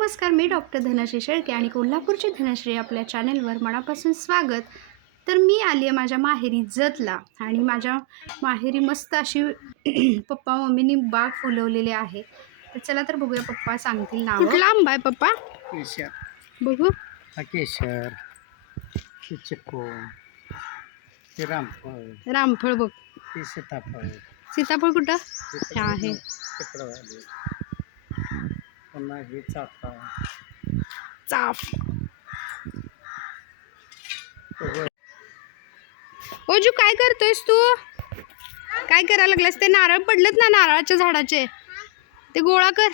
नमस्कार, मी डॉक्टर धनश्री शेळके आणि कोल्हापूरची धनश्री आपल्या चॅनेलवर मनापासून स्वागत। तर मी आली आहे माझ्या माहेरी जतला आणि माझ्या माहेरी मस्त अशी पप्पा मम्मीनी बाग फुलवलेली आहे। तर चला तर बघूया पप्पा सांगतील नाव। कुठला आंबा आहे पप्पा? केशर। बघू। हा केशर, हे चिक्कू, हे रामफळ, रामफळ बघ। हे सीताफळ। सीताफळ कुठं? हे आहे चिकडवाले, पुन्हा हे चाफा, चाफ। ओजू काय करतोयस तू? काय करायला लागलास? ते नारळ पडलेत ना नारळाच्या झाडाचे, ते गोळा कर।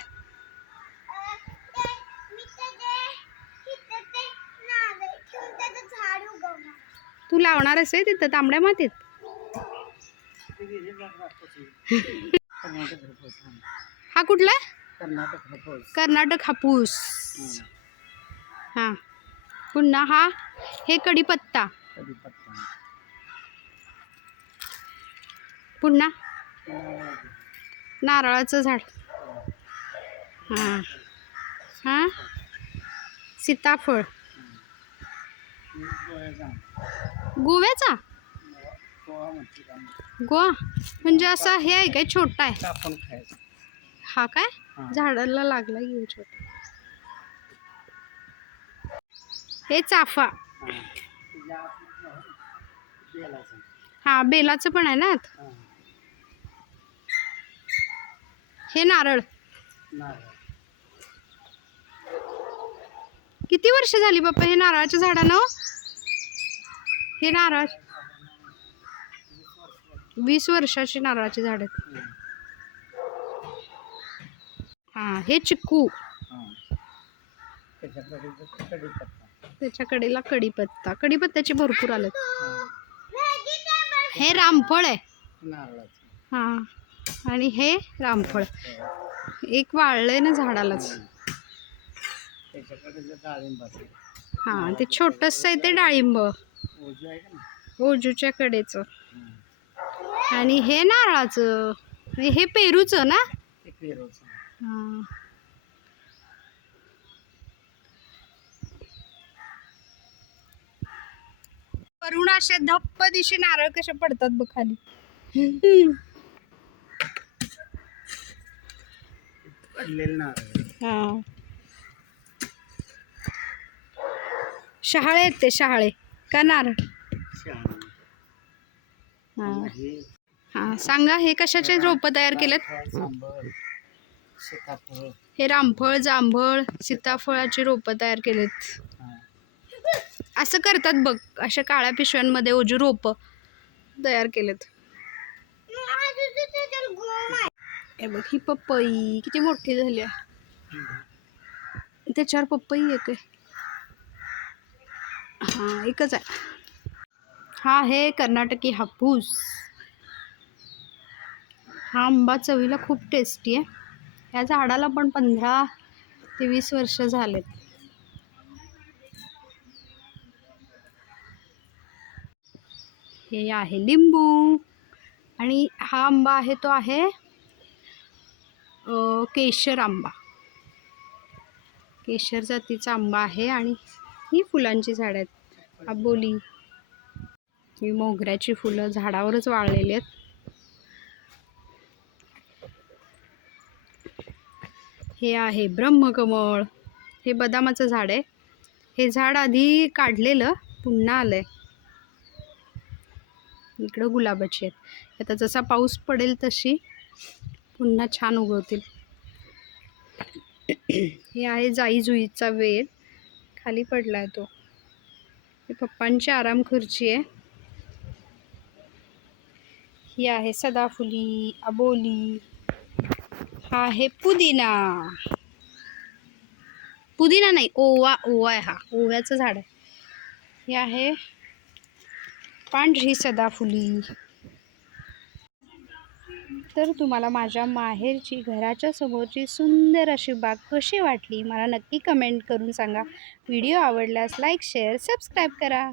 तू लावणार आहे तिथं तांबड्या मातीत? हा कुठला? कर्नाटक हापूस। हा पुन्हा हा हे कढीपत्ता। पुन्हा नारळाचं झाड। हा हा सीताफळ। गोव्याचा गोवा म्हणजे असा हे आहे काय? छोटा आहे हा काय? झाडाला लागला की छोटा। हे चाफा। हा बेलाचं पण आहे ना। हे नारळ। किती वर्ष झाली बाप्पा हे नारळाच्या झाडानं? हे नारळ 20 वर्षाची नारळाची झाड आहेत। हा हे चिक्कू, त्याच्या कडेला कढीपत्ता। कढीपत्त्याचे भरपूर आलेत। हे रामफळ आहे। हा आणि हे रामफळ एक वाळलंय ना झाडालाच। हा ते छोटस आहे ते डाळिंब ओजूच्या कडेच। आणि हे नारळाचं, हे पेरूचं ना? हा वरून असे धप्प दिशे नारळ कसे पडतात बघ खाली। हा शहाळे आहेत ते, शहाळे का नारळ? हा हा सांगा, हे कशाचे रोप तयार केलेत? हे रामफळ, जांभळ, सीताफळाची रोप तयार केलेत। असं करतात बघ, अशा काळ्या पिशव्यांमध्ये ओजू रोप तयार केलेत। हे बघ ही पपई किती मोठी झाली आहे। त्याच्यावर पपई एक आहे। हा एकच आहे। हा हे कर्नाटकी हापूस। हा आंबा चवीला खूप टेस्टी आहे। या झाडाला पण 15 ते 20 वर्ष झालेत। हे आहे लिंबू आणि हा आंबा आहे तो आहे केशर आंबा। केशर जातीचा आंबा आहे आणि ही फुलांची झाड आहेत। आबोली, ही मोगऱ्याची फुलं झाडावरच वाळलेली आहेत। हे आहे ब्रह्मकमळ। हे बदामाचं झाड आहे। हे झाड आधी काढलेलं पुन्हा आलंय। इकडं गुलाबाची आहेत। आता जसा पाऊस पडेल तशी पुन्हा छान उगवतील। हे आहे जाई जुईचा वेल, खाली पडलाय तो। हे पप्पांची आराम खुर्ची आहे। ही आहे सदाफुली, अबोली। हा आहे पुदिना। पुदिना नाही, ओवा, ओवा आहे हा, ओव्याचं झाड आहे। हे आहे पांढरी सदाफुली। तर तुम्हाला माझ्या माहेरची घराच्या समोरची सुंदर अशी बाग कशी वाटली मला नक्की कमेंट करून सांगा। व्हिडिओ आवडल्यास लाईक, शेअर, सबस्क्राईब करा।